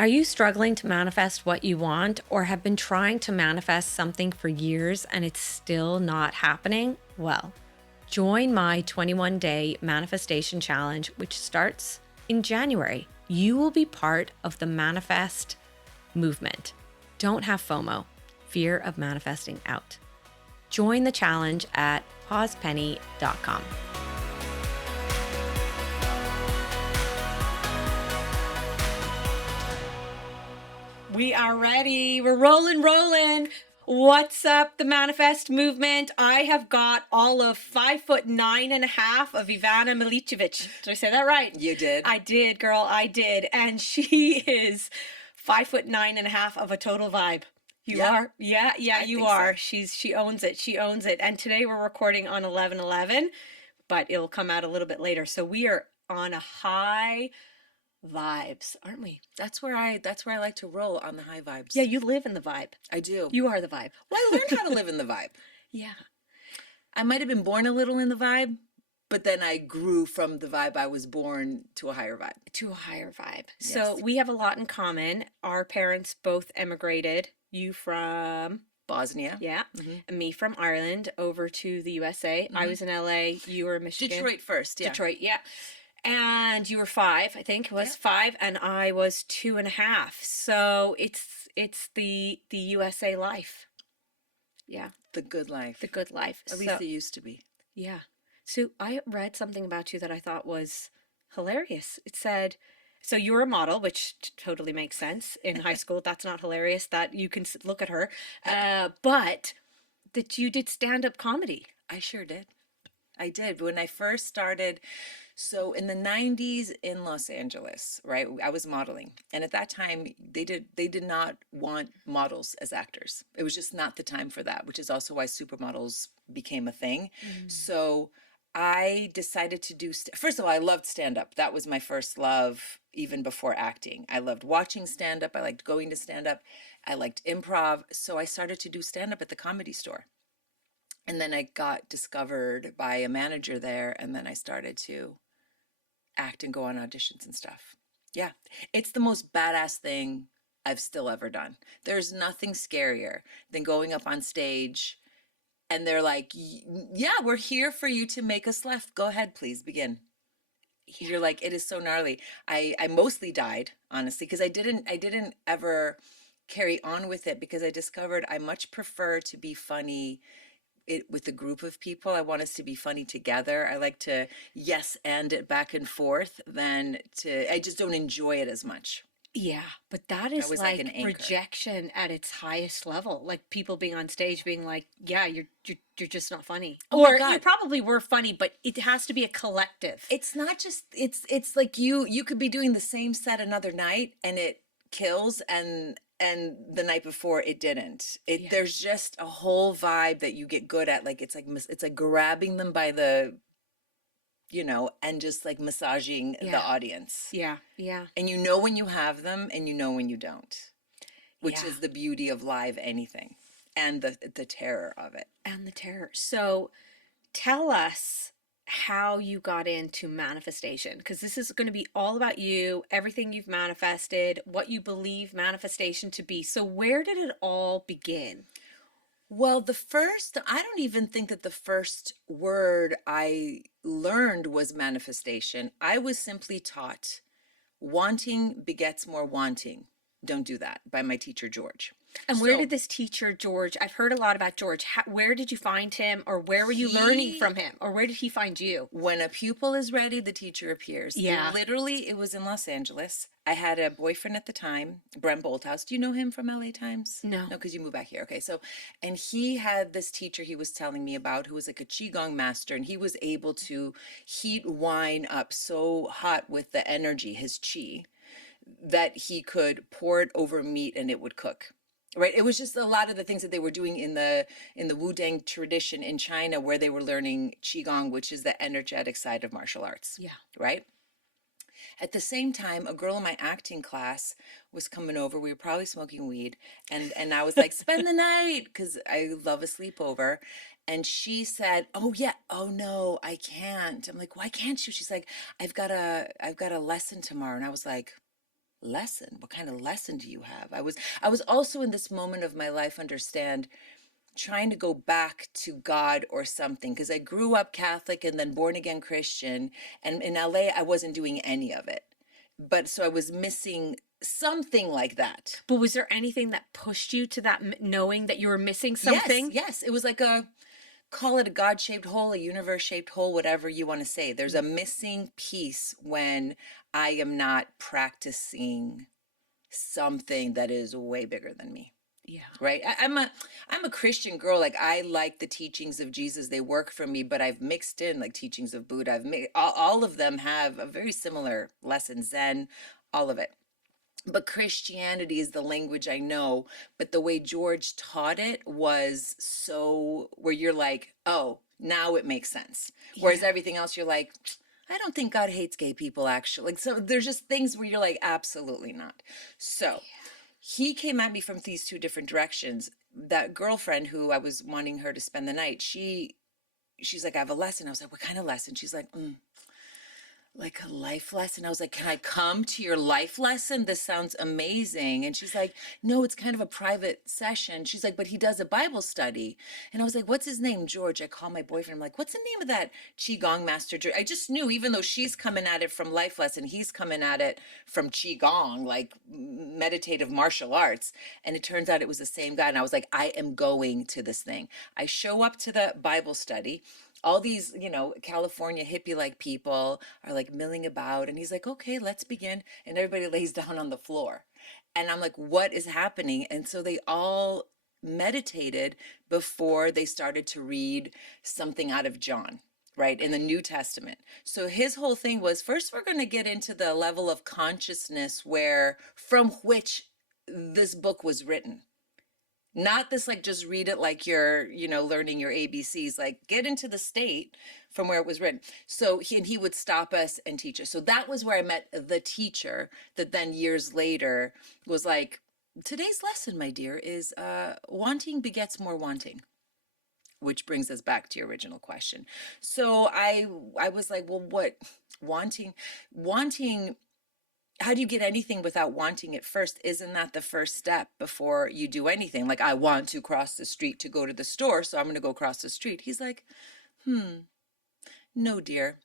Are you struggling to manifest what you want or have been trying to manifest something for years and it's still not happening? Well, join my 21-day manifestation challenge, which starts in January. You will be part of the manifest movement. Don't have FOMO, fear of manifesting out. Join the challenge at pausepenny.com. We are ready. We're rolling. What's up, the manifest movement? I have got all of 5'9.5" of Ivana Miličević. Did I say that right? You did. I did, girl. I did. And she is 5'9.5" of a total vibe. You are? Yeah, you are. So. She owns it. She owns it. And today we're recording on 11/11, but it'll come out a little bit later. So we are on a high vibes, aren't we? That's where I like to roll, on the high vibes. Yeah, you live in the vibe. I do. You are the vibe. Well, I learned how to live in the vibe. Yeah. I might have been born a little in the vibe, but then I grew from the vibe I was born to a higher vibe. To a higher vibe. Yes. So we have a lot in common. Our parents both emigrated. You from Bosnia. Yeah. Mm-hmm. And me from Ireland over to the USA. Mm-hmm. I was in LA. You were in Michigan. Detroit first, yeah. Detroit, yeah. And you were 5, I think. It was 5, and I was 2.5. So it's the USA life. Yeah. The good life. The good life. At least it used to be. Yeah. So I read something about you that I thought was hilarious. It said, so you were a model, which totally makes sense in high school. That's not hilarious that you can look at her. But that you did stand-up comedy. I sure did. I did. When I first started, so in the 90s in Los Angeles, right, I was modeling. And at that time, they did not want models as actors. It was just not the time for that, which is also why supermodels became a thing. So I decided to do, first of all, I loved stand-up. That was my first love, even before acting. I loved watching stand-up. I liked going to stand-up. I liked improv. So I started to do stand-up at the Comedy Store. And then I got discovered by a manager there, and then I started to act and go on auditions and stuff. Yeah, it's the most badass thing I've still ever done. There's nothing scarier than going up on stage and they're like, yeah, we're here for you to make us laugh. Go ahead, please begin. You're like, it is so gnarly. I mostly died, honestly, because I didn't ever carry on with it, because I discovered I much prefer to be funny with a group of people. I want us to be funny together. I like to yes and it back and forth I just don't enjoy it as much. Yeah, but that is like an anchor. rejection at its highest level. Like people being on stage being like, yeah, you're just not funny. Oh my or God. You probably were funny, but it has to be a collective. It's not just, it's like you could be doing the same set another night and it kills, and the night before it didn't. There's just a whole vibe that you get good at. Like it's like grabbing them by the, and just like massaging the audience. Yeah. And you know when you have them, and you know when you don't, which is the beauty of live anything, and the terror of it. And the terror. So tell us how you got into manifestation, because this is going to be all about you, everything you've manifested, what you believe manifestation to be. So where did it all begin? Well, I don't even think that the first word I learned was manifestation. I was simply taught wanting begets more wanting. Don't do that, by my teacher, George. And where did this teacher, George, I've heard a lot about George. Where did you find him, or where were you learning from him, or where did he find you? When a pupil is ready, the teacher appears. Yeah. Literally, it was in Los Angeles. I had a boyfriend at the time, Brent Bolthouse. Do you know him from LA Times? No. No, because you moved back here. Okay, and he had this teacher he was telling me about who was like a Qigong master, and he was able to heat wine up so hot with the energy, his Qi, that he could pour it over meat and it would cook. Right. It was just a lot of the things that they were doing in the Wu-Dang tradition in China, where they were learning Qigong, which is the energetic side of martial arts. Yeah. Right. At the same time, a girl in my acting class was coming over. We were probably smoking weed. And I was like, spend the night, because I love a sleepover. And she said, oh, yeah. Oh, no, I can't. I'm like, why can't you? She's like, I've got a lesson tomorrow. And I was like, lesson? What kind of lesson do you have? I was also in this moment of my life, understand, trying to go back to God or something, because I grew up Catholic and then born again Christian, and in LA I wasn't doing any of it. But so I was missing something like that. But was there anything that pushed you to that, knowing that you were missing something? Yes, it was like a, call it a God-shaped hole, a universe-shaped hole, whatever you want to say. There's a missing piece when I am not practicing something that is way bigger than me. Yeah. Right. I'm a Christian girl. Like, I like the teachings of Jesus. They work for me, but I've mixed in like teachings of Buddha. I've made all of them have a very similar lesson, Zen, all of it. But Christianity is the language I know. But the way George taught it was so, where you're like, oh, now it makes sense. Whereas everything else, you're like, I don't think God hates gay people, actually. Like, so there's just things where you're like, absolutely not. So he came at me from these two different directions. That girlfriend who I was wanting her to spend the night, she's like, I have a lesson. I was like, what kind of lesson? She's like, like a life lesson. I was like, can I come to your life lesson? This sounds amazing. And she's like, no, it's kind of a private session. She's like, but he does a Bible study. And I was like, what's his name? George. I call my boyfriend. I'm like, what's the name of that Qigong master? I just knew, even though she's coming at it from life lesson, he's coming at it from Qigong, like meditative martial arts. And it turns out it was the same guy. And I was like, I am going to this thing. I show up to the Bible study. All these, California hippie-like people are like milling about. And he's like, okay, let's begin. And everybody lays down on the floor. And I'm like, what is happening? And so they all meditated before they started to read something out of John, right, in the New Testament. So his whole thing was, first, we're going to get into the level of consciousness from which this book was written. Not this, like, just read it like you're, learning your ABCs, like, get into the state from where it was written. So he would stop us and teach us. So that was where I met the teacher that then years later was like, today's lesson, my dear, is wanting begets more wanting, which brings us back to your original question. So I was like, well, what wanting, how do you get anything without wanting it first? Isn't that the first step before you do anything? Like, I want to cross the street to go to the store, so I'm going to go cross the street. He's like, no, dear.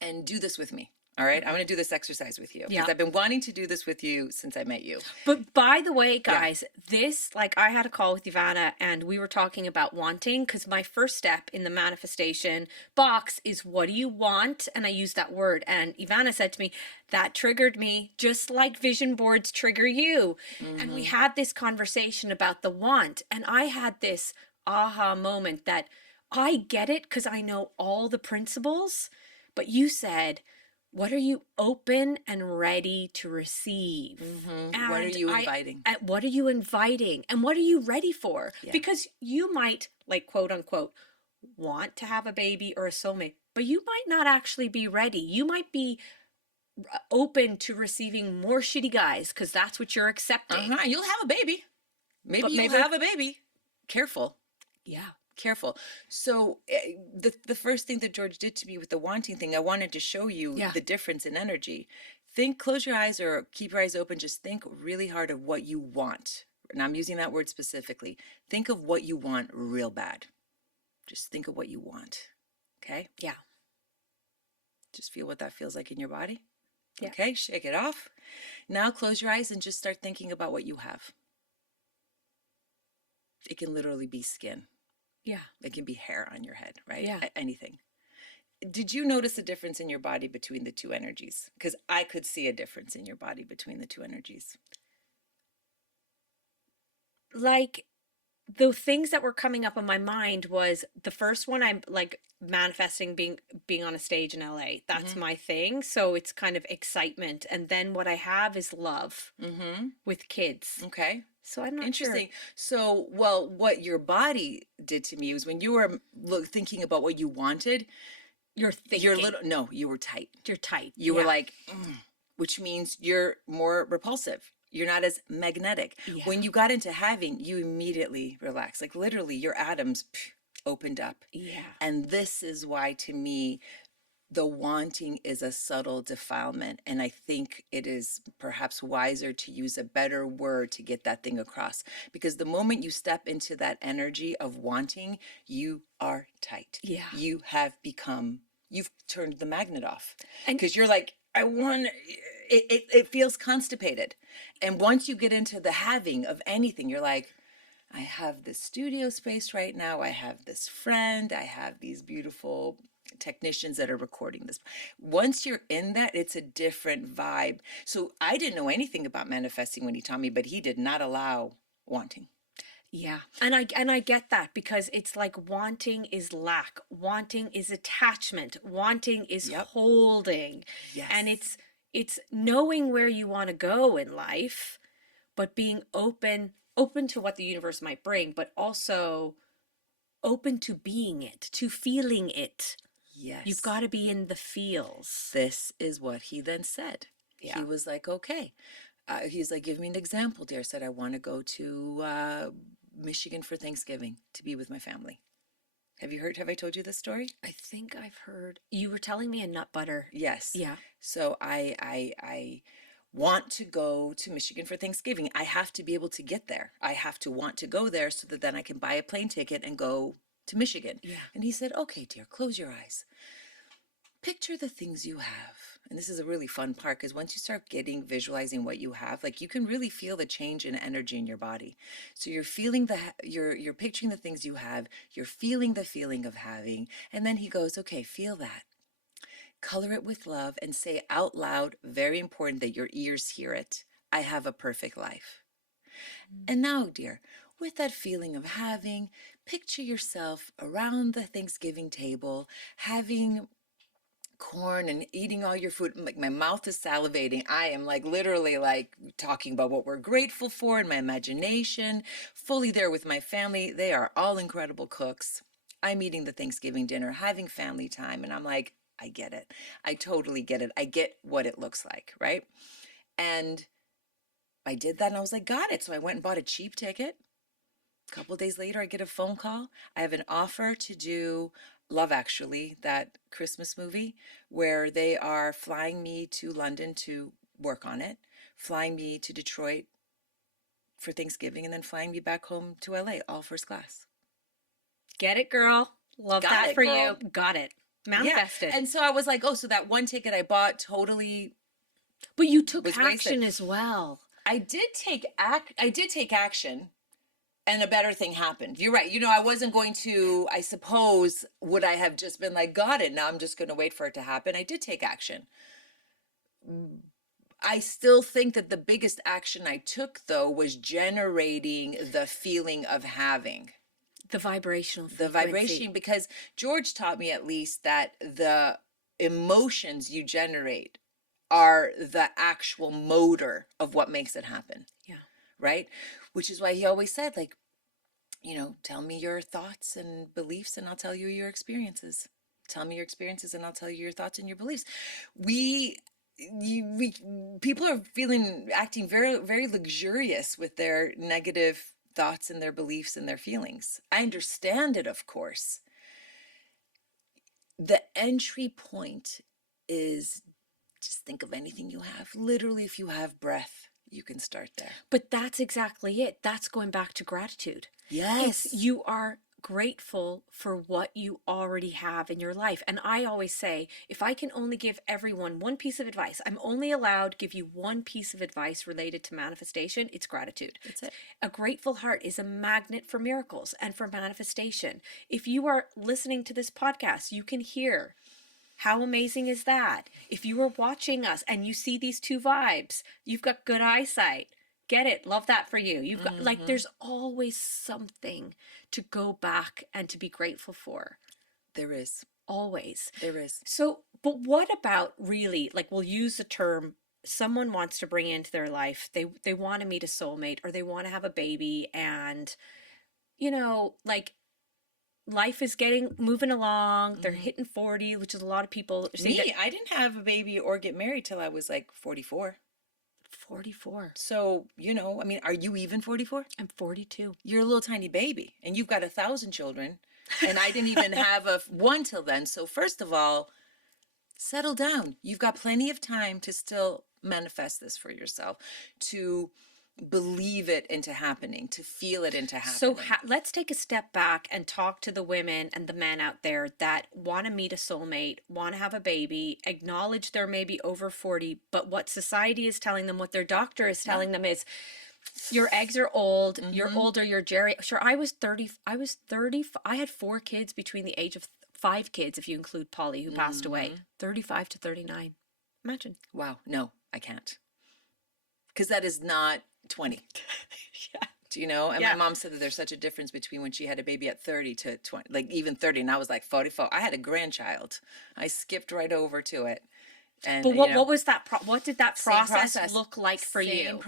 And do this with me. All right. I'm going to do this exercise with you. Because I've been wanting to do this with you since I met you. But by the way, guys, this, like, I had a call with Ivana and we were talking about wanting, because my first step in the manifestation box is, what do you want? And I used that word. And Ivana said to me, that triggered me, just like vision boards trigger you. Mm-hmm. And we had this conversation about the want. And I had this aha moment that I get it because I know all the principles. But you said, what are you open and ready to receive? Mm-hmm. And what are you inviting? What are you inviting? And what are you ready for? Yeah. Because you might, like, quote unquote, want to have a baby or a soulmate, but you might not actually be ready. You might be open to receiving more shitty guys because that's what you're accepting. You'll have a baby. Maybe you'll have a baby. Careful. Yeah. Careful. So the first thing that George did to me with the wanting thing, I wanted to show you the difference in energy. Close your eyes or keep your eyes open. Just think really hard of what you want. And I'm using that word specifically. Think of what you want real bad. Just think of what you want. Okay? Yeah. Just feel what that feels like in your body. Yeah. Okay? Shake it off. Now close your eyes and just start thinking about what you have. It can literally be skin. Yeah. It can be hair on your head, right? Yeah. Anything. Did you notice a difference in your body between the two energies? Because I could see a difference in your body between the two energies. Like, the things that were coming up in my mind was, the first one, I'm like manifesting being on a stage in LA. That's my thing. So it's kind of excitement. And then what I have is love with kids. Okay. So I'm not Interesting. sure. So, well, what your body did to me was when you were thinking about what you wanted, you're thinking. You were tight. You're tight. You were like, which means you're more repulsive. You're not as magnetic. Yeah. When you got into having, you immediately relaxed. Like, literally, your atoms opened up. Yeah. And this is why, to me, the wanting is a subtle defilement. And I think it is perhaps wiser to use a better word to get that thing across. Because the moment you step into that energy of wanting, you are tight. Yeah. You have become, you've turned the magnet off. And Because you're like, I want, it feels constipated. And once you get into the having of anything, you're like, I have this studio space right now. I have this friend. I have these beautiful technicians that are recording this. Once you're in that, it's a different vibe. So I didn't know anything about manifesting when he taught me, but he did not allow wanting. yeah. And I get that, because it's like wanting is lack, wanting is attachment, wanting is Yep. holding. Yes. And it's knowing where you want to go in life, but being open to what the universe might bring, but also open to being it, to feeling it. Yes. You've got to be in the feels. This is what he then said. Yeah. He was like, okay. He's like, give me an example, dear. I said, I want to go to Michigan for Thanksgiving to be with my family. Have I told you this story? I think I've heard, you were telling me a nut butter. Yes. Yeah. So I want to go to Michigan for Thanksgiving. I have to be able to get there. I have to want to go there so that then I can buy a plane ticket and go to Michigan. Yeah. And he said, okay, dear, close your eyes. Picture the things you have. And this is a really fun part, because once you start visualizing what you have, like, you can really feel the change in energy in your body. So you're feeling you're picturing the things you have, you're feeling the feeling of having. And then he goes, okay, feel that. Color it with love and say out loud, very important that your ears hear it, I have a perfect life. And now, dear, with that feeling of having, picture yourself around the Thanksgiving table, having corn and eating all your food. Like, my mouth is salivating. I am like literally like talking about what we're grateful for in my imagination, fully there with my family. They are all incredible cooks. I'm eating the Thanksgiving dinner, having family time, and I'm like, I get it. I totally get it. I get what it looks like, right? And I did that, and I was like, got it. So I went and bought a cheap ticket. A couple of days later, I get a phone call. I have an offer to do Love Actually, that Christmas movie, where they are flying me to London to work on it, flying me to Detroit for Thanksgiving, and then flying me back home to LA, all first class. Get it, girl. Love Got that it, for girl. you. Got it. Manifested. Yeah. And so I was like, oh, so that one ticket I bought totally. But you took was action wasted. as well. I did take action. And a better thing happened. You're right. I wasn't going to, I suppose, would I have just been like, got it, now I'm just going to wait for it to happen? I did take action. I still think that the biggest action I took, though, was generating the feeling of having. The vibrational frequency. The vibration, because George taught me, at least, that the emotions you generate are the actual motor of what makes it happen. Yeah. Right? Which is why he always said, like, tell me your thoughts and beliefs and I'll tell you your experiences. Tell me your experiences and I'll tell you your thoughts and your beliefs. People are acting very, very luxurious with their negative thoughts and their beliefs and their feelings. I understand it, of course. The entry point is just think of anything you have. Literally, if you have breath, you can start there. But that's exactly it. That's going back to gratitude. Yes. You are grateful for what you already have in your life. And I always say, if I can only give everyone one piece of advice, I'm only allowed to give you one piece of advice related to manifestation. It's gratitude. That's it. A grateful heart is a magnet for miracles and for manifestation. If you are listening to this podcast, you can hear. How amazing is that? If you are watching us and you see these two vibes, you've got good eyesight. Get it. Love that for you. You've got, like, there's always something to go back and to be grateful for. There is. Always. There is. So, but what about really, like, we'll use the term, someone wants to bring into their life, they want to meet a soulmate or they want to have a baby, and, like, life is moving along. They're hitting 40, which is a lot of people. I didn't have a baby or get married till I was like 44. 44. So, are you even 44? I'm 42. You're a little tiny baby and you've got 1,000 children and I didn't even have one till then. So first of all, Settle down. You've got plenty of time to still manifest this for yourself, to believe it into happening, to feel it into happening. So let's take a step back and talk to the women and the men out there that want to meet a soulmate, want to have a baby, acknowledge they're maybe over 40, but what society is telling them, what their doctor is telling them is, your eggs are old, you're older, you're Sure, I was 30, I had 4 kids between the age of 5 kids, if you include Polly, who passed away, 35 to 39. Imagine. Wow, no, I can't. Because that is not 20. Yeah. Do you know? And my mom said that there's such a difference between when she had a baby at 30 to 20, like even 30, and I was like 44. I had a grandchild. I skipped right over to it. And, but what was that? What did that process look like for you?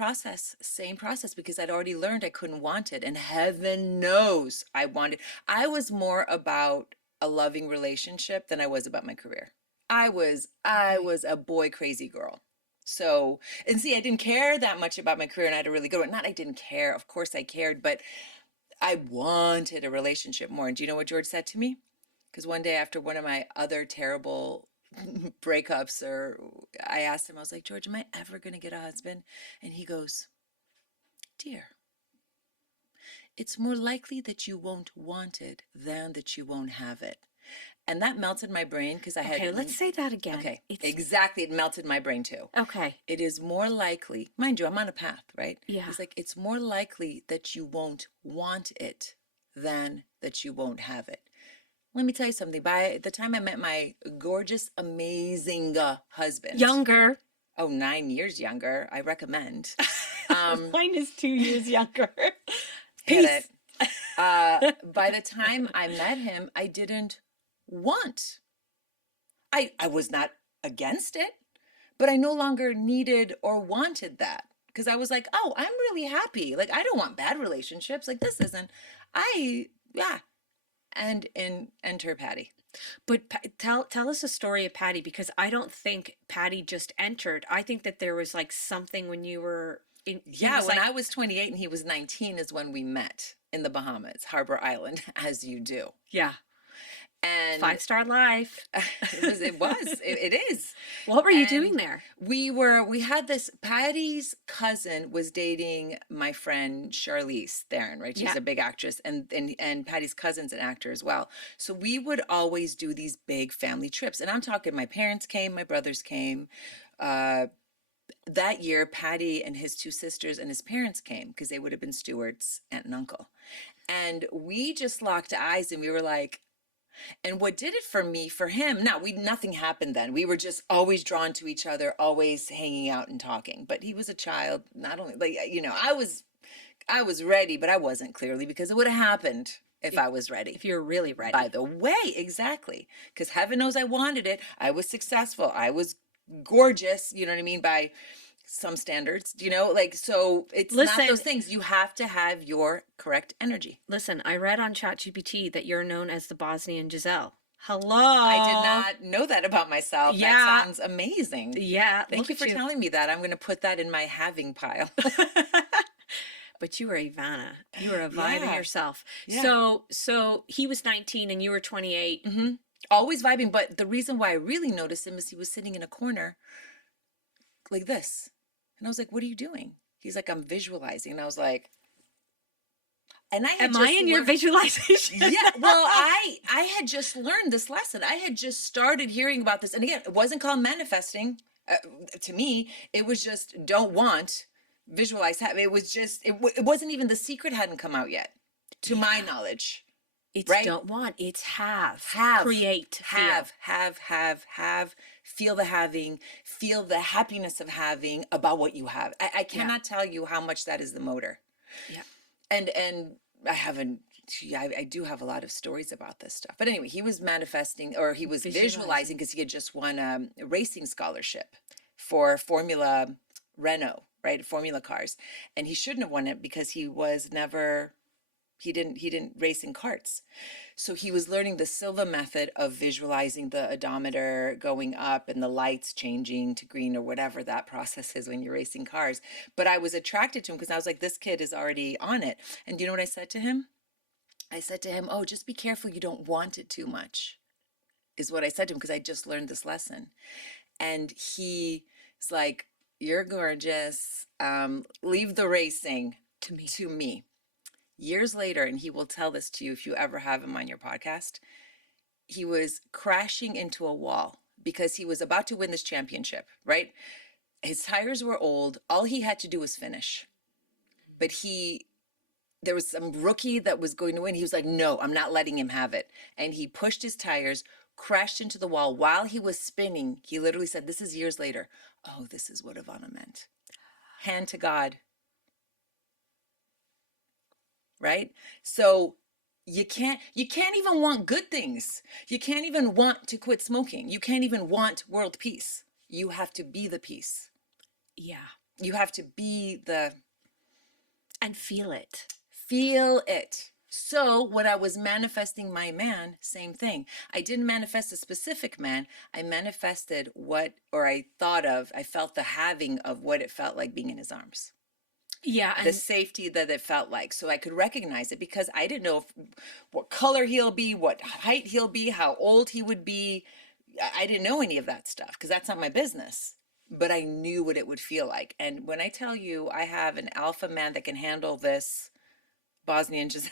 Same process, because I'd already learned I couldn't want it, and heaven knows I wanted. I was more about a loving relationship than I was about my career. I was a boy crazy girl. So, and see, I didn't care that much about my career, and I had a really good one. Not I didn't care. Of course I cared, but I wanted a relationship more. And do you know what George said to me? Because one day after one of my other terrible breakups, or I asked him, I was like, George, am I ever going to get a husband? And he goes, dear, it's more likely that you won't want it than that you won't have it. And that melted my brain, because I had... Okay, let's say that again. Okay, exactly. It melted my brain too. Okay. It is more likely, mind you, I'm on a path, right? Yeah. It's like, it's more likely that you won't want it than that you won't have it. Let me tell you something. By the time I met my gorgeous, amazing husband... Younger. Oh, 9 years younger. I recommend. Mine is 2 years younger. Peace. By the time I met him, I didn't want. I was not against it, but I no longer needed or wanted that, because I was like, oh, I'm really happy. Like, I don't want bad relationships. Like, this isn't. And enter Patty. But tell us a story of Patty, because I don't think Patty just entered. I think that there was like something when you were in. Yeah, when I was 28 and he was 19 is when we met in the Bahamas, Harbor Island, as you do. Yeah. And 5-star life. It is. What were you doing there? We had this, Patty's cousin was dating my friend Charlize Theron, right? She's a big actress, and Patty's cousin's an actor as well. So we would always do these big family trips. And I'm talking, my parents came, my brothers came. That year, Patty and his 2 sisters and his parents came, because they would have been stewards, aunt and uncle. And we just locked eyes, and we were like, and what did it for me, for him, nothing happened then. We were just always drawn to each other, always hanging out and talking. But he was a child, not only, like, you know, I was ready, but I wasn't, clearly, because it would have happened if I was ready. If you were really ready. By the way, exactly. Because heaven knows I wanted it. I was successful. I was gorgeous, you know what I mean, by some standards, you know, like, so it's not those things. You have to have your correct energy. Listen, I read on ChatGPT that you're known as the Bosnian Giselle. Hello. I did not know that about myself. Yeah. That sounds amazing. Yeah. Thank you for telling me that. I'm going to put that in my having pile. But you were Ivana. You were a vibe in yourself. Yeah. So he was 19 and you were 28. Mm-hmm. Always vibing. But the reason why I really noticed him is he was sitting in a corner like this. And I was like, what are you doing? He's like, I'm visualizing. And I was like, and I had I in your visualization? Yeah. Well, I had just learned this lesson. I had just started hearing about this. And again, it wasn't called manifesting. To me, it was just don't want, visualize, have. It was just, it wasn't even, the secret hadn't come out yet, to my knowledge. It's don't want, it's have. Create. Have. Feel the having, feel the happiness of having about what you have. I cannot tell you how much that is the motor. Yeah. And I do have a lot of stories about this stuff. But anyway, he was manifesting, or he was visualizing, because he had just won a racing scholarship for Formula Renault, right? Formula cars. And he shouldn't have won it because he didn't race in karts. So he was learning the Silva method of visualizing the odometer going up and the lights changing to green, or whatever that process is when you're racing cars. But I was attracted to him because I was like, this kid is already on it. And do you know what I said to him? I said to him, oh, just be careful you don't want it too much. is what I said to him, because I just learned this lesson. And he's like, you're gorgeous. Leave the racing to me. Years later, and he will tell this to you if you ever have him on your podcast, he was crashing into a wall because he was about to win this championship, right? His tires were old. All he had to do was finish. But there was some rookie that was going to win. He was like, no, I'm not letting him have it. And he pushed his tires, crashed into the wall. While he was spinning, he literally said, this is years later, oh, this is what Ivana meant. Hand to God. Right? So you can't even want good things. You can't even want to quit smoking. You can't even want world peace. You have to be the peace. Yeah. You have to be and feel it. Feel it. So when I was manifesting my man, same thing. I didn't manifest a specific man. I manifested I felt the having of what it felt like being in his arms. Yeah. And the safety that it felt like. So I could recognize it, because I didn't know what color he'll be, what height he'll be, how old he would be. I didn't know any of that stuff because that's not my business. But I knew what it would feel like. And when I tell you I have an alpha man that can handle this Bosnian Giselle,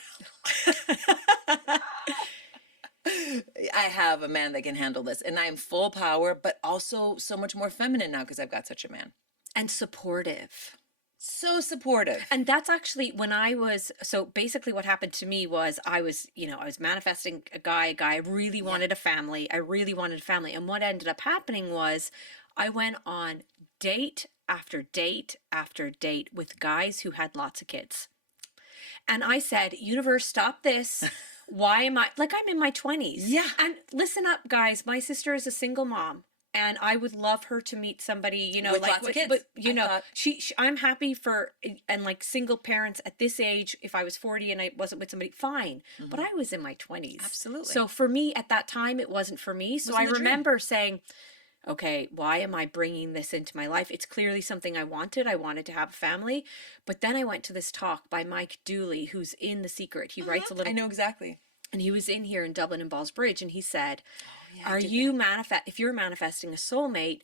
I have a man that can handle this. And I'm full power, but also so much more feminine now because I've got such a man. And supportive. So supportive. And that's actually so basically what happened to me was I was manifesting a guy. I really wanted a family. And what ended up happening was I went on date after date after date with guys who had lots of kids. And I said, universe, stop this. Why am I'm in my 20s. Yeah. And listen up, guys. My sister is a single mom. And I would love her to meet somebody, with lots of kids. But I'm happy for, and like single parents at this age. If I was 40 and I wasn't with somebody, fine. Mm-hmm. But I was in my 20s. Absolutely. So for me at that time, it wasn't for me. So I remember saying, okay, why am I bringing this into my life? It's clearly something I wanted. I wanted to have a family. But then I went to this talk by Mike Dooley, who's in The Secret. He writes a little. I know exactly. And he was in here in Dublin and Ballsbridge, and he said, if you're manifesting a soulmate,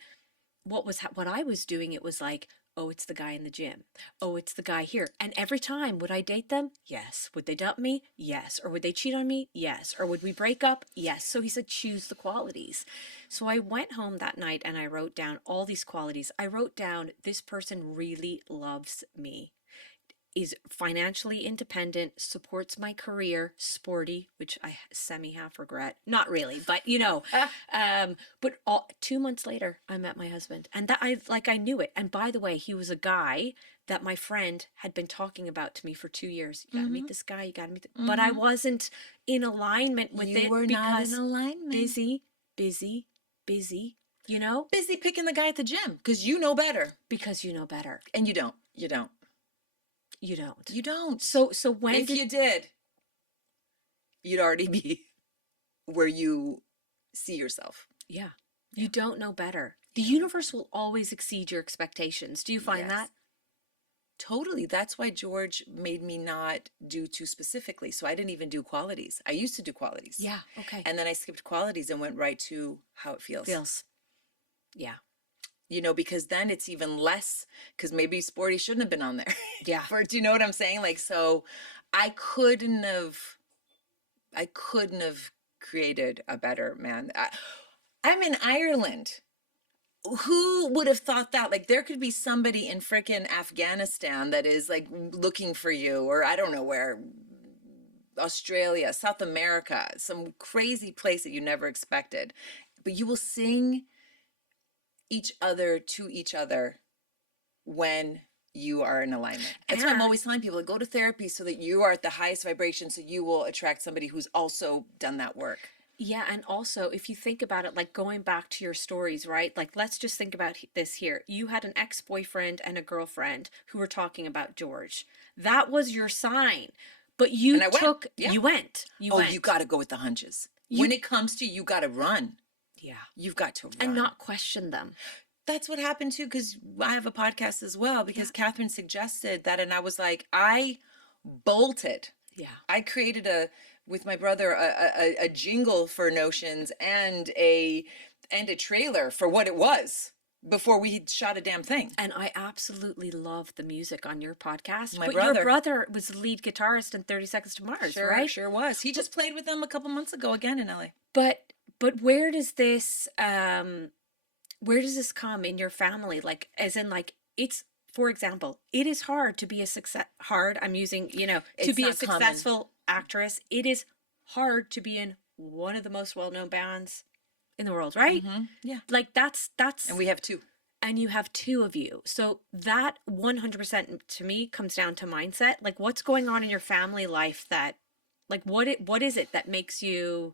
what I was doing, it was like, oh, it's the guy in the gym. Oh, it's the guy here. And every time, would I date them? Yes. Would they dump me? Yes. Or would they cheat on me? Yes. Or would we break up? Yes. So he said, choose the qualities. So I went home that night and I wrote down all these qualities. I wrote down, this person really loves me, is financially independent, supports my career, sporty, which I semi-half regret. Not really, but but 2 months later, I met my husband, and that I knew it. And by the way, he was a guy that my friend had been talking about to me for 2 years. You gotta meet this guy, you gotta meet but I wasn't in alignment with it. You were not in alignment. Busy, Busy picking the guy at the gym, because you know better. Because you know better. And you don't. You don't. You don't. So when if you did, you'd already be where you see yourself. Yeah. You don't know better. The universe will always exceed your expectations. Do you find that? Totally. That's why George made me not do too specifically. So I didn't even do qualities. I used to do qualities. Yeah. Okay. And then I skipped qualities and went right to how it feels. Yeah. Because then it's even less, because maybe sporty shouldn't have been on there. Yeah. Do you know what I'm saying? So I couldn't have created a better man. I'm in Ireland. Who would have thought that? There could be somebody in frickin' Afghanistan that is looking for you, or I don't know where, Australia, South America, some crazy place that you never expected. But you will sing each other to each other when you are in alignment. That's why I'm always telling people to go to therapy, so that you are at the highest vibration, so you will attract somebody who's also done that work. Yeah. And also, if you think about it, going back to your stories, right? Let's just think about this here. You had an ex-boyfriend and a girlfriend who were talking about George. That was your sign. But you went. You went. You got to go with the hunches. When it comes to you got to run. Yeah. You've got to run. And not question them. That's what happened too, because I have a podcast as well, because Catherine suggested that, and I was like, I bolted. Yeah. I created a with my brother a jingle for Notions and a trailer for what it was before we shot a damn thing. And I absolutely love the music on your podcast. My but brother. Your brother was the lead guitarist in 30 Seconds to Mars, right? Sure was. He just played with them a couple months ago again in LA. But where does this come in your family? Like, as in, like, it's, for example, it is hard to be a I'm using, to be a successful actress. It is hard to be in one of the most well-known bands in the world, right? Mm-hmm. Yeah. Like, that's. And we have two. And you have two of you. So that 100% to me comes down to mindset. Like, what's going on in your family life that, like, what is it that makes you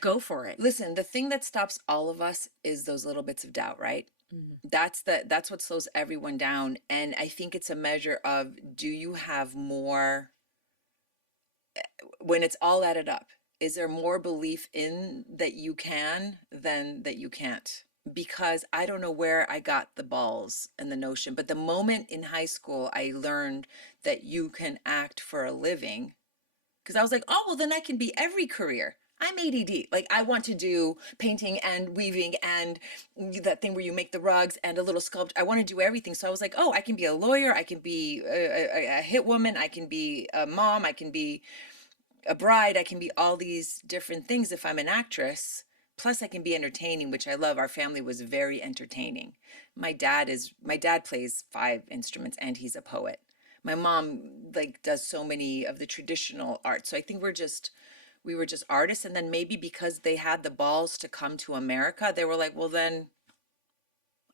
go for it? Listen, the thing that stops all of us is those little bits of doubt, right? Mm. That's what slows everyone down. And I think it's a measure of, do you have more, when it's all added up, is there more belief in that you can than that you can't? Because I don't know where I got the balls and the notion, but the moment in high school I learned that you can act for a living, because I was like, oh, well, then I can be every career. I'm ADD. Like, I want to do painting and weaving and that thing where you make the rugs and a little sculpt. I want to do everything. So I was like, oh, I can be a lawyer. I can be a hit woman. I can be a mom. I can be a bride. I can be all these different things if I'm an actress. Plus, I can be entertaining, which I love. Our family was very entertaining. My dad plays 5 instruments and he's a poet. My mom does so many of the traditional arts. So I think we were just artists. And then maybe because they had the balls to come to America, they were like, well, then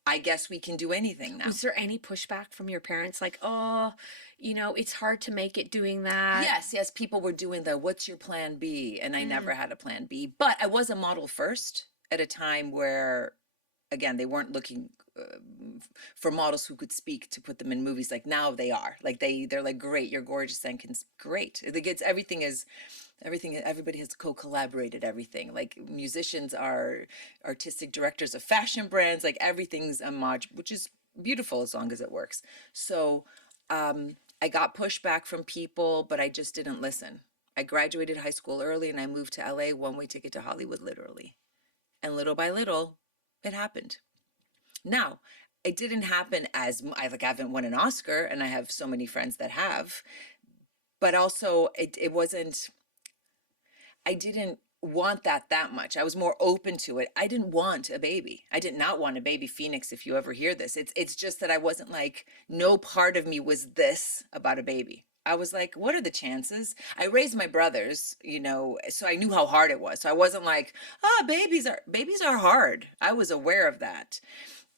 I guess we can do anything now. Was there any pushback from your parents? Like, oh, it's hard to make it doing that. Yes. People were doing what's your plan B? And I never had a plan B. But I was a model first at a time where, again, they weren't looking for models who could speak to put them in movies. Like, now they are. Like, they're like, great, you're gorgeous and can, great. Everybody has co-collaborated everything. Like, musicians are artistic directors of fashion brands. Like, everything's a mod, which is beautiful as long as it works. So I got pushback from people, but I just didn't listen. I graduated high school early and I moved to LA, one-way ticket to Hollywood, literally. And little by little, it happened. Now, it didn't happen as I haven't won an Oscar, and I have so many friends that have, but also it wasn't, I didn't want that much. I was more open to it. I didn't want a baby. I did not want a baby. Phoenix, if you ever hear this, it's just that I wasn't like, no part of me was this about a baby. I was like, what are the chances? I raised my brothers, so I knew how hard it was. So I wasn't like, babies are hard. I was aware of that.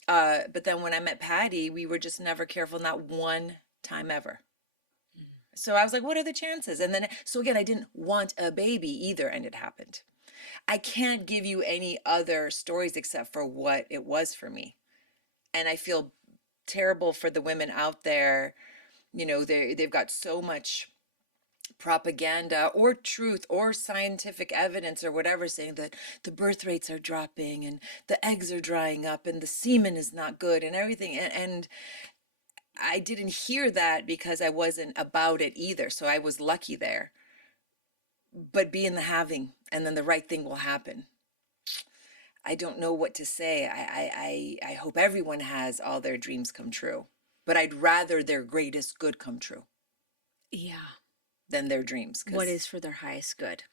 But then when I met Patty, we were just never careful, not one time ever. So I was like, what are the chances? And then, so again, I didn't want a baby either, and it happened. I can't give you any other stories except for what it was for me. And I feel terrible for the women out there. They've got so much propaganda or truth or scientific evidence or whatever saying that the birth rates are dropping and the eggs are drying up and the semen is not good and everything. And I didn't hear that because I wasn't about it either. So I was lucky there. But be in the having, and then the right thing will happen. I don't know what to say. I hope everyone has all their dreams come true. But I'd rather their greatest good come true. Yeah. Than their dreams. What is for their highest good?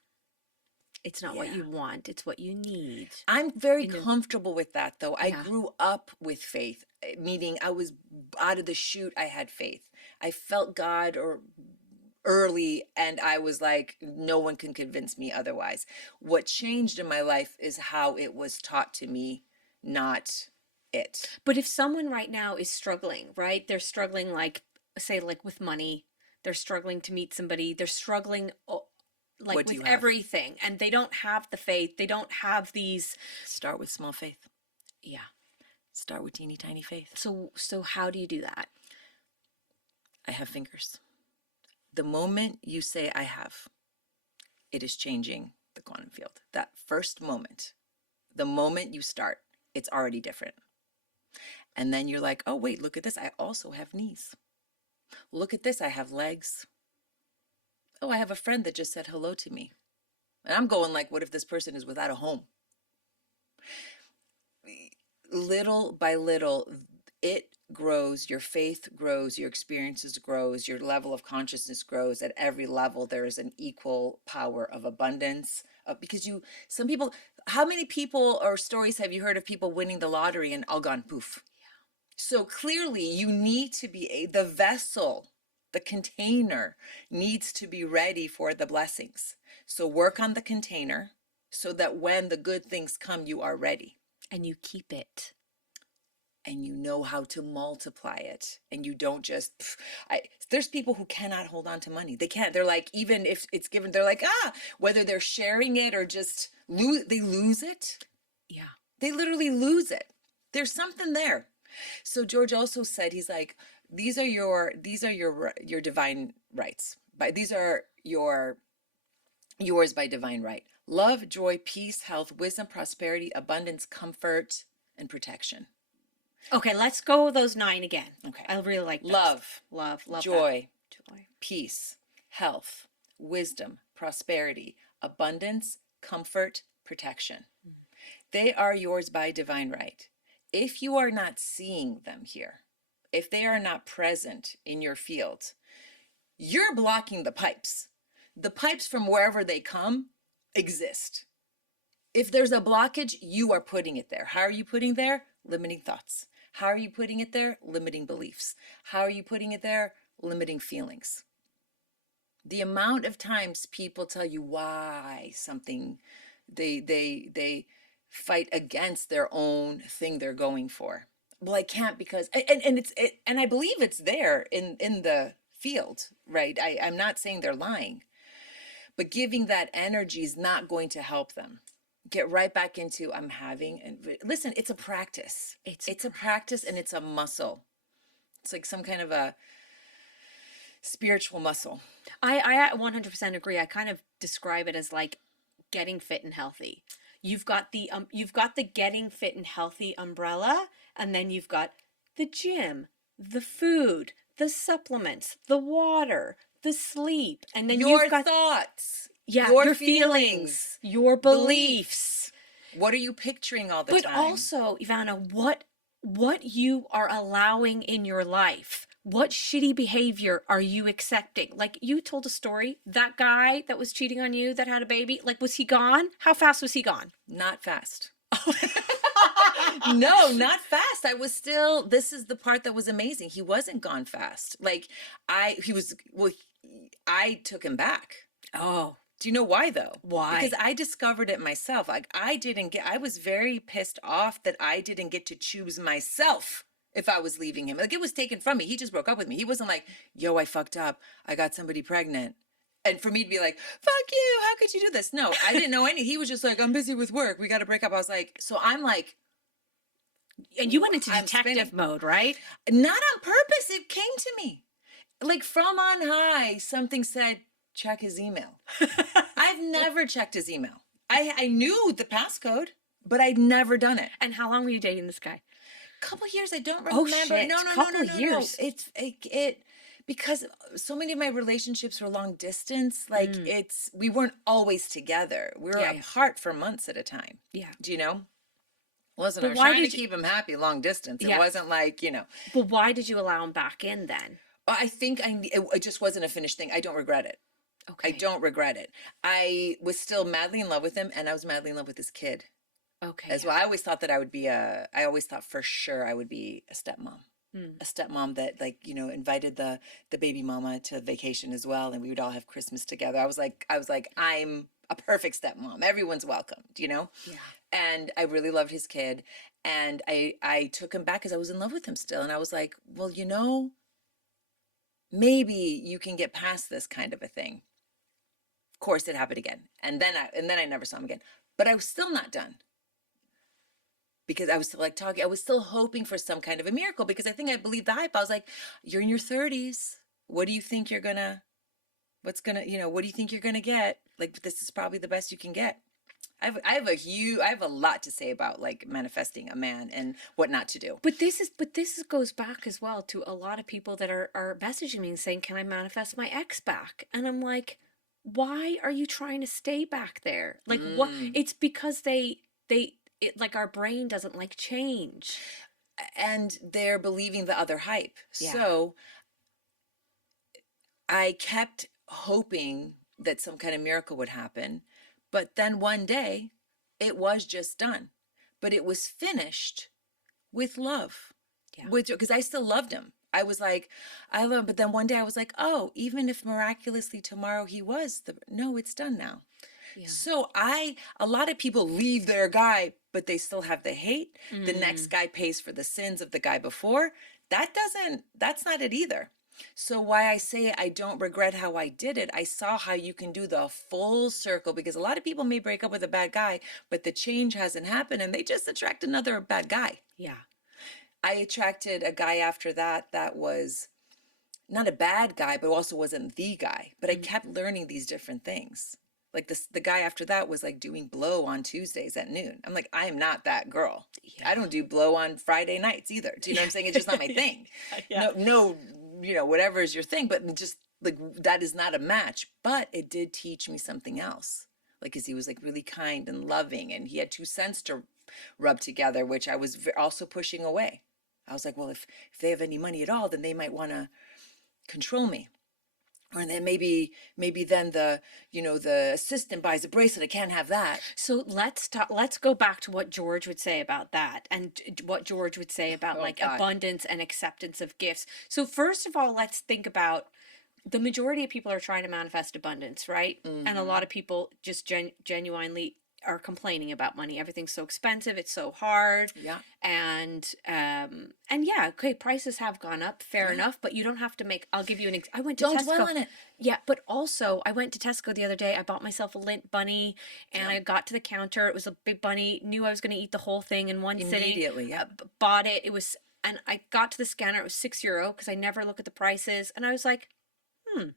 It's not what you want. It's what you need. I'm very comfortable with that, though. I grew up with faith, meaning I was out of the chute. I had faith. I felt God early, and I was like, no one can convince me otherwise. What changed in my life is how it was taught to me, not it. But if someone right now is struggling, right? They're struggling, say, with money. They're struggling to meet somebody. They're struggling with everything, and they don't have the faith. They don't have these. Start with small faith. Yeah. Start with teeny tiny faith. So how do you do that? I have fingers. The moment you say I have, it is changing the quantum field. That first moment, the moment you start, it's already different. And then you're like, oh wait, look at this. I also have knees. Look at this. I have legs. Oh, I have a friend that just said hello to me. And I'm going like, what if this person is without a home? Little by little, it grows, your faith grows, your experiences grows, your level of consciousness grows. At every level, there is an equal power of abundance. Because some people, how many people or stories have you heard of people winning the lottery and all gone poof? So clearly you need to be the vessel, the container needs to be ready for the blessings. So work on the container so that when the good things come, you are ready. And you keep it. And you know how to multiply it. And you don't just, there's people who cannot hold on to money. They can't. They're like, even if it's given, they're like, whether they're sharing it or just they lose it. Yeah. They literally lose it. There's something there. So George also said, he's like, these are your divine rights. These are yours by divine right. Love, joy, peace, health, wisdom, prosperity, abundance, comfort, and protection. Okay, let's go with those 9 again. Okay. I really like those. Love, joy, peace, health, wisdom, prosperity, abundance, comfort, protection. Mm-hmm. They are yours by divine right. If you are not seeing them here, if they are not present in your field, you're blocking the pipes. The pipes from wherever they come exist. If there's a blockage, you are putting it there. How are you putting there? Limiting thoughts. How are you putting it there? Limiting beliefs. How are you putting it there? Limiting feelings. The amount of times people tell you why something, they fight against their own thing they're going for. Well, I can't because, and I believe it's there in the field, right? I'm not saying they're lying, but giving that energy is not going to help them. Get right back into and listen, it's a practice. It's a practice and it's a muscle. It's like some kind of a spiritual muscle. I 100% agree. I kind of describe it as like getting fit and healthy. You've got the getting fit and healthy umbrella, and then you've got the gym, the food, the supplements, the water, the sleep, and then you've got thoughts. Yeah, your feelings, your beliefs. What are you picturing all the time? But also, Ivana, what you are allowing in your life. What shitty behavior are you accepting? Like you told a story, that guy that was cheating on you that had a baby, like was he gone? How fast was he gone? Not fast. No, not fast. This is the part that was amazing. He wasn't gone fast. Like I took him back. Oh. Do you know why though? Why? Because I discovered it myself. Like I was very pissed off that I didn't get to choose myself if I was leaving him. Like it was taken from me. He just broke up with me. He wasn't like, yo, I fucked up. I got somebody pregnant. And for me to be like, fuck you. How could you do this? No, I didn't know any. He was just like, I'm busy with work. We got to break up. I was like, so I'm like. And you went into detective mode, right? Not on purpose. It came to me. Like from on high, something said, check his email. I've never checked his email. I knew the passcode, but I'd never done it. And how long were you dating this guy? Couple years. I don't remember. Oh shit! No. Years. It's because so many of my relationships were long distance. Like we weren't always together. We were apart for months at a time. Yeah. Do you know? Listen, I was trying to keep him happy long distance. It wasn't like, But why did you allow him back in then? I think it just wasn't a finished thing. I don't regret it. Okay. I don't regret it. I was still madly in love with him, and I was madly in love with his kid. Okay. As well. I always thought that I always thought for sure I would be a stepmom. A stepmom that invited the baby mama to vacation as well, and we would all have Christmas together. I was like, I'm a perfect stepmom. Everyone's welcome, Yeah. And I really loved his kid, and I took him back because I was in love with him still, and I was like, well, maybe you can get past this kind of a thing. Of course, it happened again, and then I never saw him again. But I was still not done. Because I was still I was still hoping for some kind of a miracle, because I think I believed the hype. I was like, you're in your 30s. What do you think what do you think you're gonna get? Like, this is probably the best you can get. I have a lot to say about like manifesting a man and what not to do. But this goes back as well to a lot of people that are messaging me and saying, can I manifest my ex back? And I'm like, why are you trying to stay back there? Like, what? It's because like our brain doesn't like change. And they're believing the other hype. Yeah. So I kept hoping that some kind of miracle would happen. But then one day it was just done. But it was finished with love. Yeah. Because I still loved him. I was like, I love him. But then one day I was like, oh, even if miraculously tomorrow he was, no, it's done now. Yeah. So a lot of people leave their guy, but they still have the hate. The next guy pays for the sins of the guy before. That's not it either. So why I say I don't regret how I did it, I saw how you can do the full circle, because a lot of people may break up with a bad guy, but the change hasn't happened and they just attract another bad guy. Yeah. I attracted a guy after that was not a bad guy, but also wasn't the guy. But I kept learning these different things. Like the guy after that was like doing blow on Tuesdays at noon. I'm like, I am not that girl. Yeah. I don't do blow on Friday nights either. Do you know what I'm saying? It's just not my thing. Yeah. No, whatever is your thing, but just like that is not a match. But it did teach me something else. Like, cause he was like really kind and loving, and he had two cents to rub together, which I was also pushing away. I was like, well, if they have any money at all, then they might want to control me. Or then maybe then the assistant buys a bracelet. I can't have that. So let's go back to what George would say about that, and what George would say about abundance and acceptance of gifts. So first of all, let's think about the majority of people are trying to manifest abundance, right? Mm-hmm. And a lot of people just genuinely are complaining about money. Everything's so expensive. It's so hard. Yeah. And yeah, okay, prices have gone up. Fair enough. But you don't have to I give you an I went to Tesco. Don't dwell on it. Yeah. But also I went to Tesco the other day. I bought myself a lint bunny, and I got to the counter. It was a big bunny. Knew I was going to eat the whole thing in one sitting. Immediately. Yeah. Bought it. And I got to the scanner. It was €6 because I never look at the prices. And I was like, And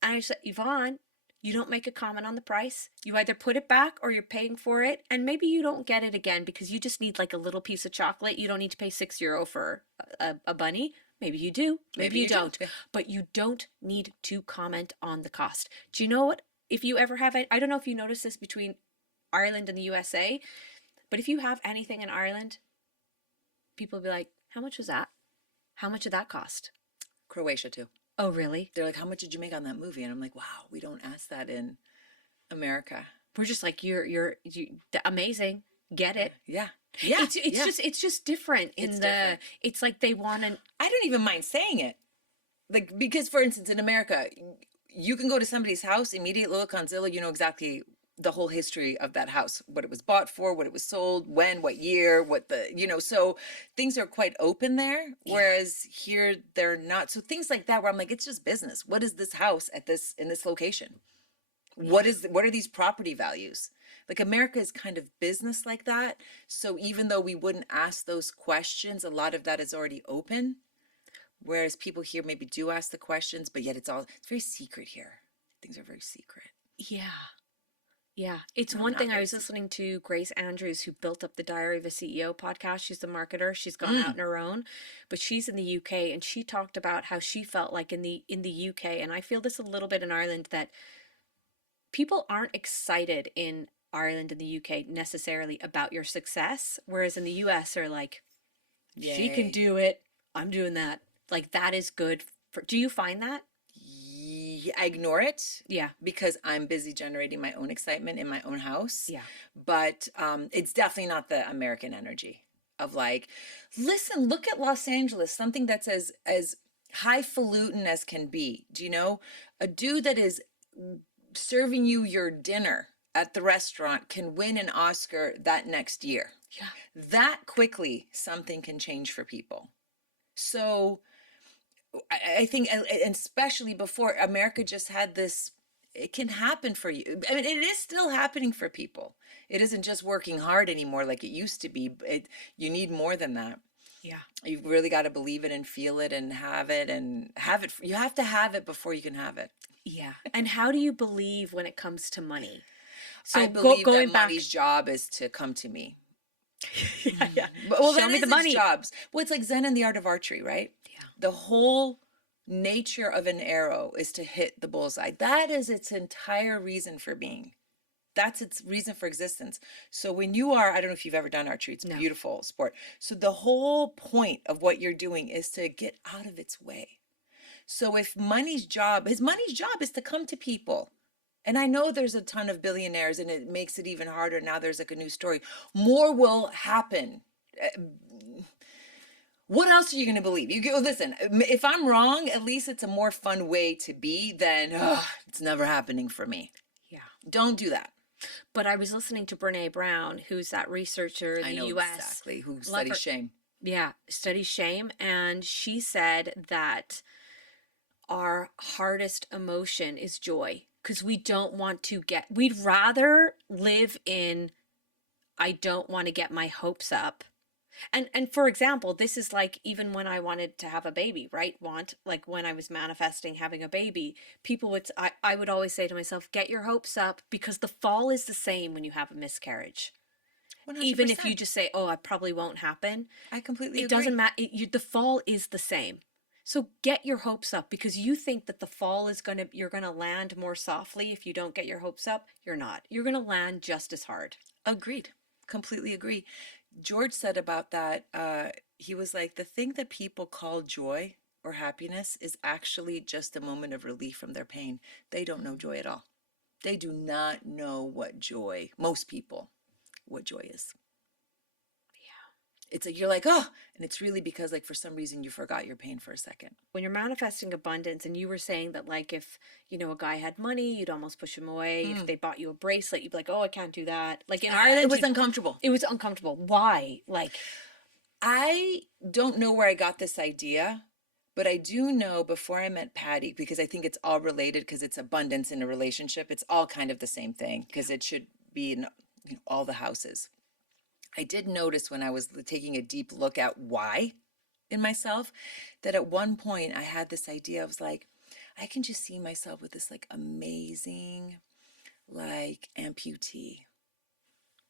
I said, Yvonne, you don't make a comment on the price. You either put it back or you're paying for it. And maybe you don't get it again because you just need like a little piece of chocolate. You don't need to pay €6 for a bunny. Maybe you do. Maybe you don't. But you don't need to comment on the cost. Do you know what? If you ever have it, I don't know if you notice this between Ireland and the USA, but if you have anything in Ireland, people will be like, how much was that? How much did that cost? Croatia too. Oh, really? They're like, how much did you make on that movie? And I'm like, wow, we don't ask that in America. We're just like, you're amazing. Get it? Yeah. Yeah. It's just different it's like they want to. I don't even mind saying it. Like, because for instance, in America, you can go to somebody's house, immediately look on Zillow, you know exactly the whole history of that house, what it was bought for, what it was sold, when, what year, so things are quite open there. Whereas here they're not. So things like that where I'm like, it's just business. What is this house in this location? What are these property values? Like, America is kind of business like that. So even though we wouldn't ask those questions, a lot of that is already open. Whereas people here maybe do ask the questions, but yet it's very secret here. Things are very secret. Yeah. Yeah, it's one thing. I was listening to Grace Andrews, who built up the Diary of a CEO podcast. She's the marketer. She's gone out on her own, but she's in the UK, and she talked about how she felt like in the UK, and I feel this a little bit in Ireland, that people aren't excited in Ireland and the UK necessarily about your success, whereas in the US are like, yay, she can do it. I'm doing that. Like, that is good. Do you find that? I ignore it. Yeah. Because I'm busy generating my own excitement in my own house. Yeah. But it's definitely not the American energy of like, listen, look at Los Angeles, something that's as highfalutin as can be. Do you know? A dude that is serving you your dinner at the restaurant can win an Oscar that next year. Yeah. That quickly, something can change for people. So I think, and especially before, America just had this, it can happen for you. I mean, it is still happening for people. It isn't just working hard anymore like it used to be. You need more than that. Yeah. You've really got to believe it and feel it and have it. You have to have it before you can have it. Yeah. And how do you believe when it comes to money? So I believe that money's job is to come to me. Yeah. Well, show me the money. Jobs. Well, it's like Zen and the art of archery, right? Yeah. The whole nature of an arrow is to hit the bullseye. That is its entire reason for being. That's its reason for existence. So when you are, I don't know if you've ever done archery, it's a beautiful sport. So the whole point of what you're doing is to get out of its way. So if money's job is to come to people. And I know there's a ton of billionaires and it makes it even harder. Now there's like a new story. More will happen. What else are you going to believe? You go, listen, if I'm wrong, at least it's a more fun way to be than, it's never happening for me. Yeah. Don't do that. But I was listening to Brene Brown, who's that researcher in the US. Exactly, who studies shame. Yeah, studies shame. And she said that our hardest emotion is joy, because we'd rather live in, I don't want to get my hopes up. And for example, this is like even when I wanted to have a baby, right? Like when I was manifesting having a baby, I would always say to myself, get your hopes up, because the fall is the same when you have a miscarriage. 100%. Even if you just say, oh, it probably won't happen. I completely agree. It doesn't matter. The fall is the same. So get your hopes up, because you think that the fall you're going to land more softly if you don't get your hopes up. You're not. You're going to land just as hard. Agreed. Completely agree. George said about that, he was like, the thing that people call joy or happiness is actually just a moment of relief from their pain. They don't know joy at all. They do not know most people, what joy is. It's like, you're like, oh, and it's really because like for some reason you forgot your pain for a second. When you're manifesting abundance, and you were saying that like if, a guy had money, you'd almost push him away. If they bought you a bracelet, you'd be like, oh, I can't do that. Like in Ireland, it was uncomfortable. It was uncomfortable. Why? Like, I don't know where I got this idea, but I do know before I met Patty, because I think it's all related, because it's abundance in a relationship. It's all kind of the same thing, because it should be in all the houses. I did notice when I was taking a deep look at why in myself, that at one point I had this idea. I was like, I can just see myself with this like amazing, like amputee.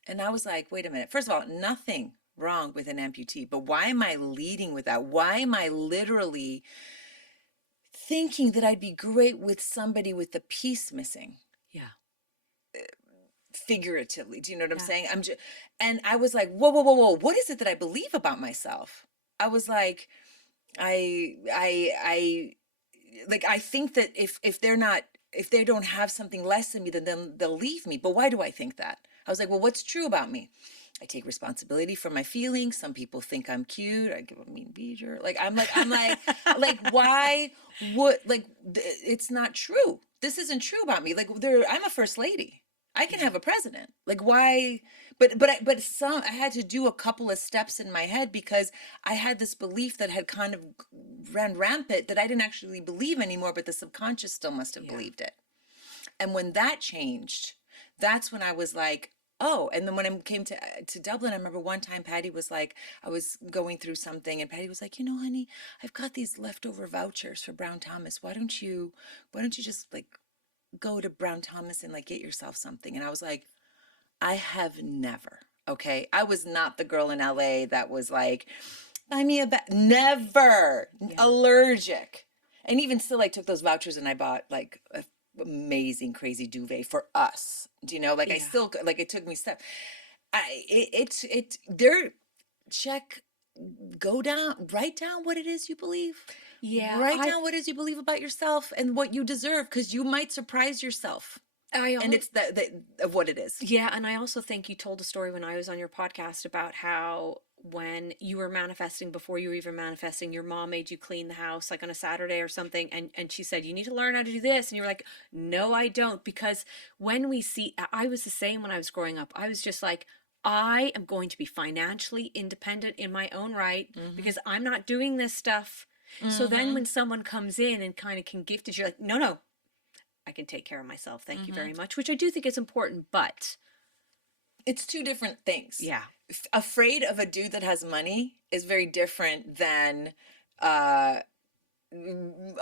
And I was like, wait a minute. First of all, nothing wrong with an amputee, but why am I leading with that? Why am I literally thinking that I'd be great with somebody with the piece missing? Yeah. Figuratively, do you know what I'm saying? And I was like, whoa, what is it that I believe about myself? I was like, I think that if they don't have something less than me, then they'll leave me. But why do I think that? I was like, well, what's true about me? I take responsibility for my feelings. Some people think I'm cute. I give a mean beater. I'm like, why would, it's not true. This isn't true about me. I'm a first lady. I can have a president. Like, why? But I had to do a couple of steps in my head, because I had this belief that had kind of ran rampant that I didn't actually believe anymore, but the subconscious still must have believed it. And when that changed, that's when I was like, oh. And then when I came to Dublin, I remember one time Patty was like, I was going through something, and Patty was like, honey, I've got these leftover vouchers for Brown Thomas. Why don't you just go to Brown Thomas and get yourself something? And I was like, I have never. Okay, I was not the girl in LA that was like, buy me a bag. Never. Allergic. And even still, I took those vouchers and I bought a amazing crazy duvet for us. Do you know? I still it took me steps. Write down what it is you believe. Yeah. Write down what it is you believe about yourself and what you deserve, because you might surprise yourself. And it's of what it is. Yeah, and I also think you told a story when I was on your podcast about how when you were manifesting, before you were even manifesting, your mom made you clean the house on a Saturday or something, and she said, you need to learn how to do this, and you were like, no, I don't, because when I was the same when I was growing up. I was just like, I am going to be financially independent in my own right, because I'm not doing this stuff. So then when someone comes in and kind of can gift it, you're like, no, I can take care of myself. Thank you very much, which I do think is important, but it's two different things. Yeah. Afraid of a dude that has money is very different than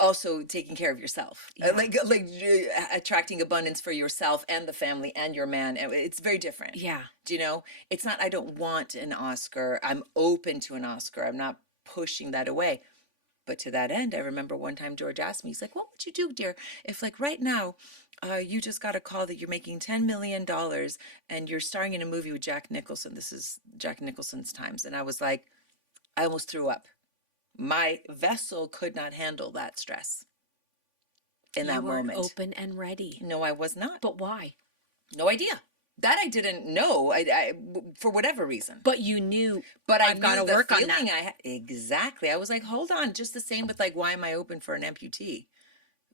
also taking care of yourself. Yeah. Attracting abundance for yourself and the family and your man. It's very different. Yeah. Do you know? It's not, I don't want an Oscar. I'm open to an Oscar. I'm not pushing that away. But to that end, I remember one time George asked me, he's like, what would you do, dear, if like right now you just got a call that you're making $10 million and you're starring in a movie with Jack Nicholson. This is Jack Nicholson's times. And I was like, I almost threw up. My vessel could not handle that stress in that moment. You weren't open and ready. No, I was not. But why? No idea. That I didn't know. I for whatever reason. But you knew. But I've got to work on that. Exactly. I was like, hold on. Just the same with like, why am I open for an amputee?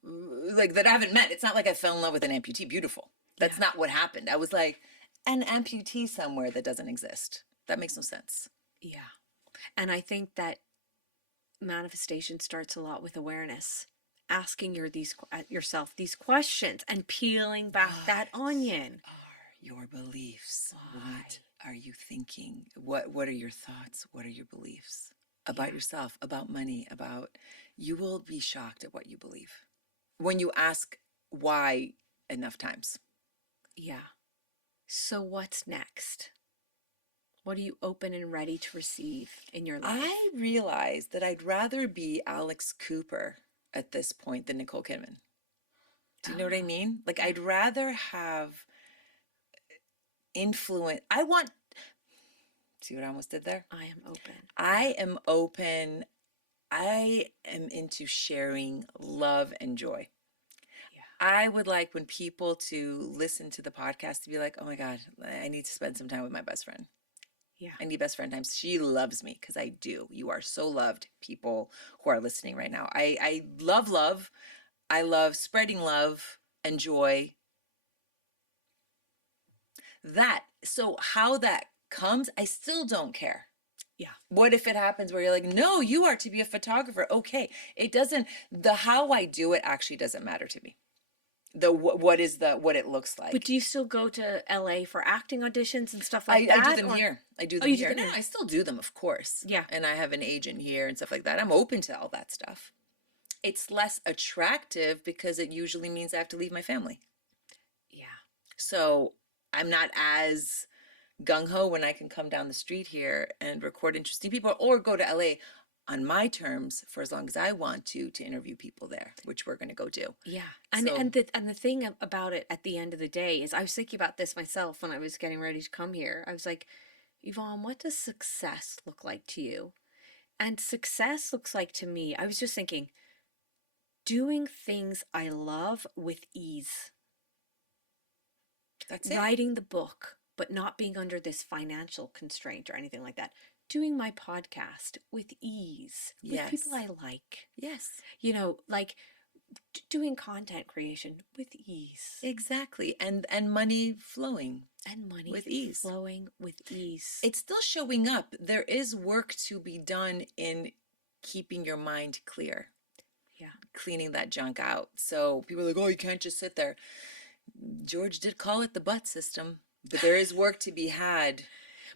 Like that I haven't met. It's not like I fell in love with an amputee. Beautiful. That's not what happened. I was like, an amputee somewhere that doesn't exist. That makes no sense. Yeah. And I think that manifestation starts a lot with awareness. Asking yourself these questions and peeling back that onion. Your beliefs. Why? What are you thinking? What are your thoughts? What are your beliefs about yourself, about money, about... You will be shocked at what you believe when you ask why enough times. Yeah. So what's next? What are you open and ready to receive in your life? I realized that I'd rather be Alex Cooper at this point than Nicole Kidman. Do you know what I mean? Like, I'd rather have influence. See what I almost did there? I am open. I am open. I am into sharing love and joy. Yeah. I would like when people to listen to the podcast to be like, oh my God, I need to spend some time with my best friend. Yeah. I need best friend times. She loves me because I do. You are so loved, people who are listening right now. I love love. I love spreading love and joy. So how that comes, I still don't care. Yeah. What if it happens where you're like, no, you are to be a photographer. Okay. It doesn't, the how I do it actually doesn't matter to me. What it looks like. But do you still go to LA for acting auditions and stuff like that? I do them here. I do them here. No, I still do them, of course. Yeah. And I have an agent here and stuff like that. I'm open to all that stuff. It's less attractive because it usually means I have to leave my family. Yeah. So I'm not as gung-ho when I can come down the street here and record interesting people or go to LA on my terms for as long as I want to interview people there, which we're going to go do. Yeah. And the thing about it at the end of the day is I was thinking about this myself when I was getting ready to come here. I was like, Yvonne, what does success look like to you? And success looks like to me, I was just thinking, doing things I love with ease. That's it. Writing the book, but not being under this financial constraint or anything like that. Doing my podcast with ease, with people I like. Yes. You know, like doing content creation with ease. Exactly. And money flowing. And money with ease. Flowing with ease. It's still showing up. There is work to be done in keeping your mind clear. Yeah. Cleaning that junk out. So people are like, oh, you can't just sit there. George did call it the butt system, but there is work to be had.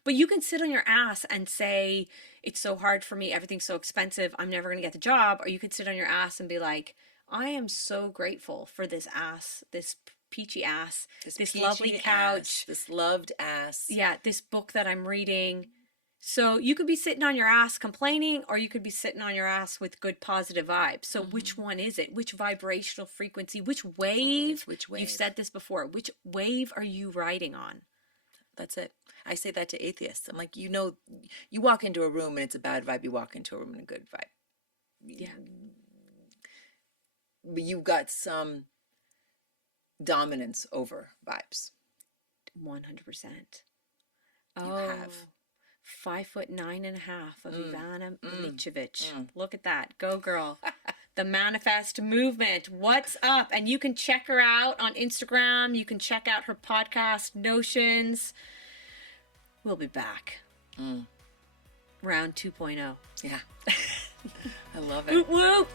But you can sit on your ass and say, it's so hard for me, everything's so expensive, I'm never going to get the job. Or you could sit on your ass and be like, I am so grateful for this ass, this peachy ass, this lovely couch. This loved ass. Yeah, this book that I'm reading. So you could be sitting on your ass complaining, or you could be sitting on your ass with good positive vibes. So which one is it? Which vibrational frequency? Which wave? Which wave? You've said this before. Which wave are you riding on? That's it. I say that to atheists. I'm like, you know, you walk into a room and it's a bad vibe. You walk into a room in a good vibe. Yeah. But you've got some dominance over vibes. 100%. You have. 5'9.5" of Ivana Miličević. Look at that. Go girl. The Manifest Movement. What's up? And you can check her out on Instagram. You can check out her podcast, Notions. We'll be back. Round 2.0. Yeah. I love it. Whoop, whoop.